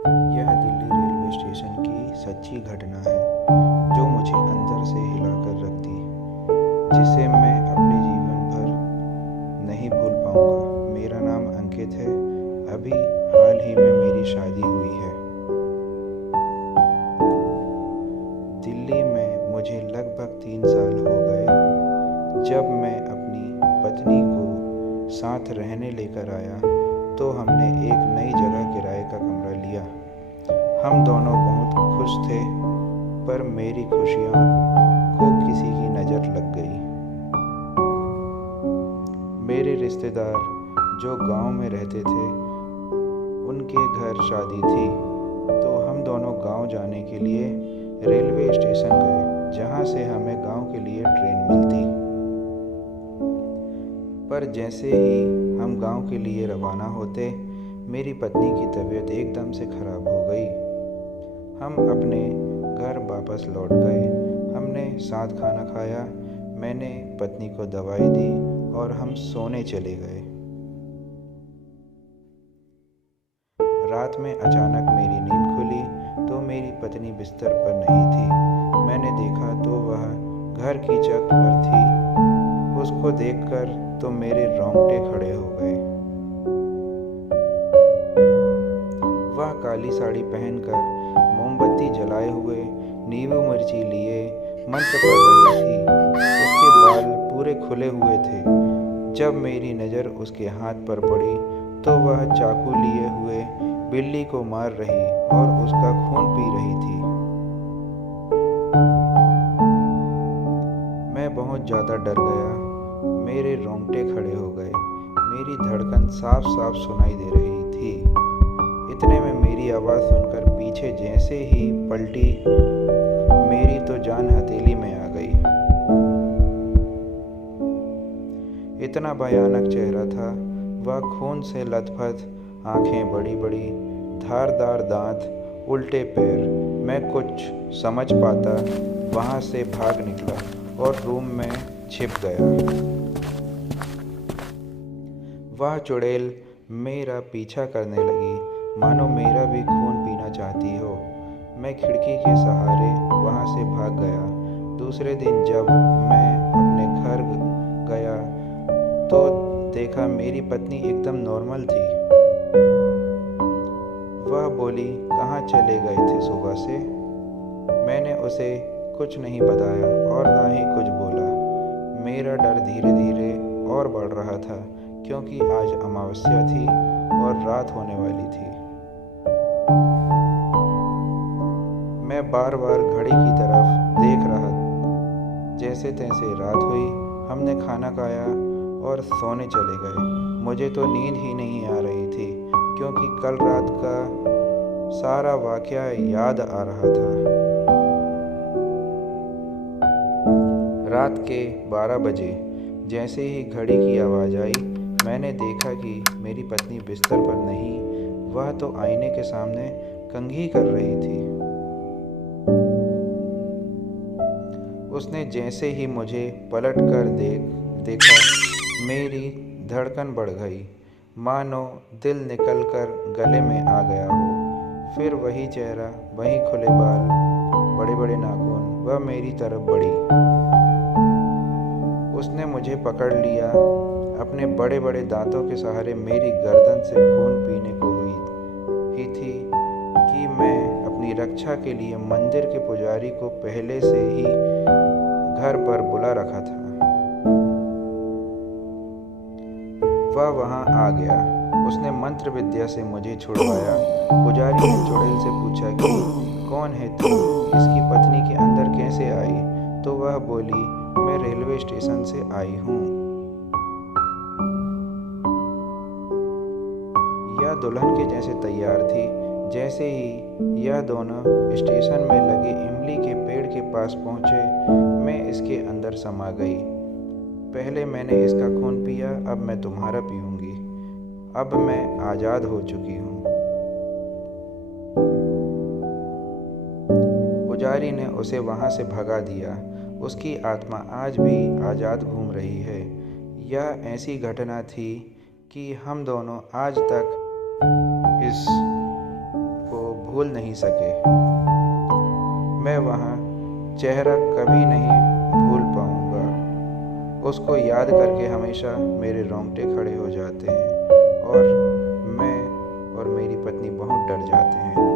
यह Delhi railway station की सच्ची घटना है जो मुझे अंदर से हिलाकर रख दी, जिसे मैं अपने जीवन भर नहीं भूल पाऊंगा। मेरा नाम अंकित है। अभी हाल ही में मेरी शादी हुई है। दिल्ली में मुझे लगभग 3 साल हो गए। जब मैं अपनी पत्नी को साथ रहने लेकर आया तो हमने एक नई जगह किराए का कमरा लिया। हम दोनों बहुत खुश थे, पर मेरी खुशियों को किसी की नज़र लग गई। मेरे रिश्तेदार जो गांव में रहते थे, उनके घर शादी थी, तो हम दोनों गांव जाने के लिए रेलवे स्टेशन गए, जहां से हमें गांव के लिए ट्रेन मिलती। पर जैसे ही हम गांव के लिए रवाना होते, मेरी पत्नी की तबीयत एकदम से खराब हो गई। हम अपने घर वापस लौट गए। हमने साथ खाना खाया, मैंने पत्नी को दवाई दी और हम सोने चले गए। रात में अचानक मेरी नींद खुली तो मेरी पत्नी बिस्तर पर नहीं थी। मैंने देखा तो वह घर की छत पर थी। उसको देखकर तो मेरे रोंगटे खड़े हो गए। वह काली साड़ी पहनकर, मोमबत्ती जलाए हुए, नींबू मिर्ची लिए मंत्र पढ़ रही थी। उसके बाल पूरे खुले हुए थे। जब मेरी नज़र उसके हाथ पर पड़ी तो वह चाकू लिए हुए बिल्ली को मार रही और उसका खून पी रही थी। मैं बहुत ज़्यादा डर गया। मेरे रोंगटे खड़े हो गए। मेरी धड़कन साफ साफ सुनाई दे रही थी। इतने में मेरी आवाज़ सुनकर पीछे जैसे ही पलटी, मेरी तो जान हथेली में आ गई। इतना भयानक चेहरा था वह, खून से लथपथ, आंखें बड़ी बड़ी, धारदार दांत, उल्टे पैर। मैं कुछ समझ पाता वहां से भाग निकला और रूम में छिप गया। वह चुड़ैल मेरा पीछा करने लगी, मानो मेरा भी खून पीना चाहती हो। मैं खिड़की के सहारे वहां से भाग गया। दूसरे दिन जब मैं अपने घर गया तो देखा मेरी पत्नी एकदम नॉर्मल थी। वह बोली, कहाँ चले गए थे सुबह से? मैंने उसे कुछ नहीं बताया और ना ही कुछ बोला। मेरा डर धीरे धीरे और बढ़ रहा था, क्योंकि आज अमावस्या थी और रात होने वाली थी। मैं बार बार घड़ी की तरफ देख रहा। जैसे तैसे रात हुई, हमने खाना खाया और सोने चले गए। मुझे तो नींद ही नहीं आ रही थी, क्योंकि कल रात का सारा वाकया याद आ रहा था। रात के 12 बजे जैसे ही घड़ी की आवाज़ आई, मैंने देखा कि मेरी पत्नी बिस्तर पर नहीं, वह तो आईने के सामने कंघी कर रही थी। उसने जैसे ही मुझे पलट कर देखा, मेरी धड़कन बढ़ गई, मानो दिल निकल कर गले में आ गया हो। फिर वही चेहरा, वही खुले बाल, बड़े बड़े नाखून, वह मेरी तरफ बढ़ी। उसने मुझे पकड़ लिया। अपने बड़े बड़े दांतों के सहारे मेरी गर्दन से खून पीने को हुई ही थी कि मैं अपनी रक्षा के लिए मंदिर के पुजारी को पहले से ही घर पर बुला रखा था। वह वहां आ गया। उसने मंत्र विद्या से मुझे छुड़वाया। पुजारी ने चुड़ैल से पूछा कि कौन है तू, इसकी पत्नी के अंदर कैसे आई? तो वह बोली, मैं रेलवे स्टेशन से आई हूँ। यह दुल्हन के जैसे तैयार थी। जैसे ही यह दोनों स्टेशन में लगे इमली के पेड़ के पास पहुंचे, मैं इसके अंदर समा गई। पहले मैंने इसका खून पिया, अब मैं तुम्हारा पीऊंगी। अब मैं आज़ाद हो चुकी हूँ। पुजारी ने उसे वहां से भगा दिया। उसकी आत्मा आज भी आज़ाद घूम रही है। यह ऐसी घटना थी कि हम दोनों आज तक इसको भूल नहीं सके। मैं वहाँ चेहरा कभी नहीं भूल पाऊँगा। उसको याद करके हमेशा मेरे रोंगटे खड़े हो जाते हैं और मैं और मेरी पत्नी बहुत डर जाते हैं।